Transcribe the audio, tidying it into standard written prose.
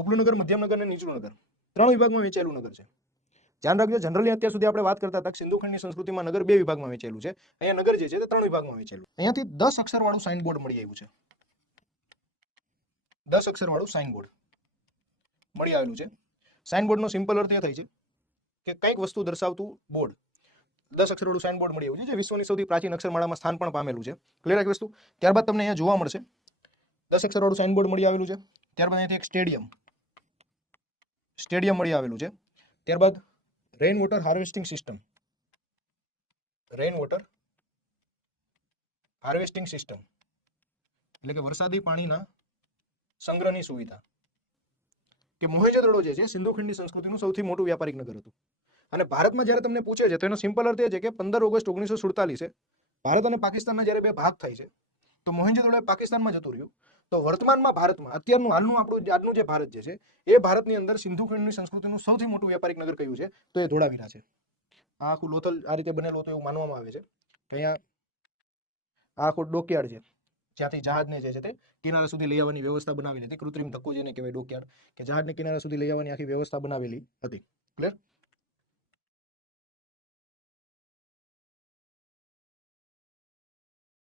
ઉપલું નગર, મધ્યમ નગર અને નીચલું નગર 3 વિભાગમાં વહેંચાયેલું નગર છે. ધ્યાન રાખજો, જનરલી અત્યાર સુધી આપણે વાત કરતા હતા સિંધુ ખંડની સંસ્કૃતિમાં નગર 2 વિભાગમાં વહેંચાયેલું છે. અહીંયા નગર જે છે તે 3 વિભાગમાં વહેંચાયેલું. અહીંયાથી 10 અક્ષરવાળું સાઇન બોર્ડ મળી આવ્યું છે. 10 અક્ષરવાળું સાઇન બોર્ડ મળી આવેલું છે. સાઇન બોર્ડનો સિમ્પલ અર્થ એ થાય છે કે કંઈક વસ્તુ દર્શાવતું બોર્ડ. 10 અક્ષરવાળું સાઇન બોર્ડ મળી આવ્યું છે, જે વિશ્વની સૌથી પ્રાચીન અક્ષરમાળામાં સ્થાન પણ પામેલું છે. ક્લિયર આ વસ્તુ? ત્યારબાદ તમને અહીંયા જોવા મળશે 10 અક્ષરવાળું સાઇન બોર્ડ મળી આવેલું છે. ત્યારબાદ અહીંયાથી એક સ્ટેડિયમ મળી આવેલું છે. ત્યારબાદ રેઇન વોટર હાર્વેસ્ટિંગ સિસ્ટમ, એટલે કે વરસાદી પાણીના સંગ્રહની સુવિધા. કે મોહેંજો-દડો જે છે સિંધુ ખંડની સંસ્કૃતિનું સૌથી મોટું વ્યાપારિક નગર હતું. અને ભારતમાં જ્યારે તમને પૂછે છે તો એનો સિમ્પલ અર્થ એ છે કે 15 ઓગસ્ટ 1947 ભારત અને પાકિસ્તાનના જ્યારે 2 ભાગ થાય છે તો મોહેંજો-દડો પાકિસ્તાનમાં જતું રહ્યું. તો વર્તમાનમાં ભારતમાં અત્યારનું હાલનું આપણું આજનું જે ભારત જે છે એ ભારતની અંદર સિંધુ ખંડની સંસ્કૃતિનું સૌથી મોટું વ્યાપારિક નગર કયું છે તો એ ધોળાવીરા છે. આ આખું લોથલ આ રીતે બનેલું હતું એવું માનવામાં આવે છે કે અહીંયા આ આખું ડોકયાર્ડ છે, જ્યાંથી જહાજને જે છે તે કિનારા સુધી લઈ આવવાની વ્યવસ્થા બનાવેલી હતી. કૃત્રિમ ધક્કો જેને કહેવાય ડોકયાર્ડ, કે જહાજને કિનારા સુધી લઈ આવવાની આખી વ્યવસ્થા બનાવેલી હતી. ક્લિયર?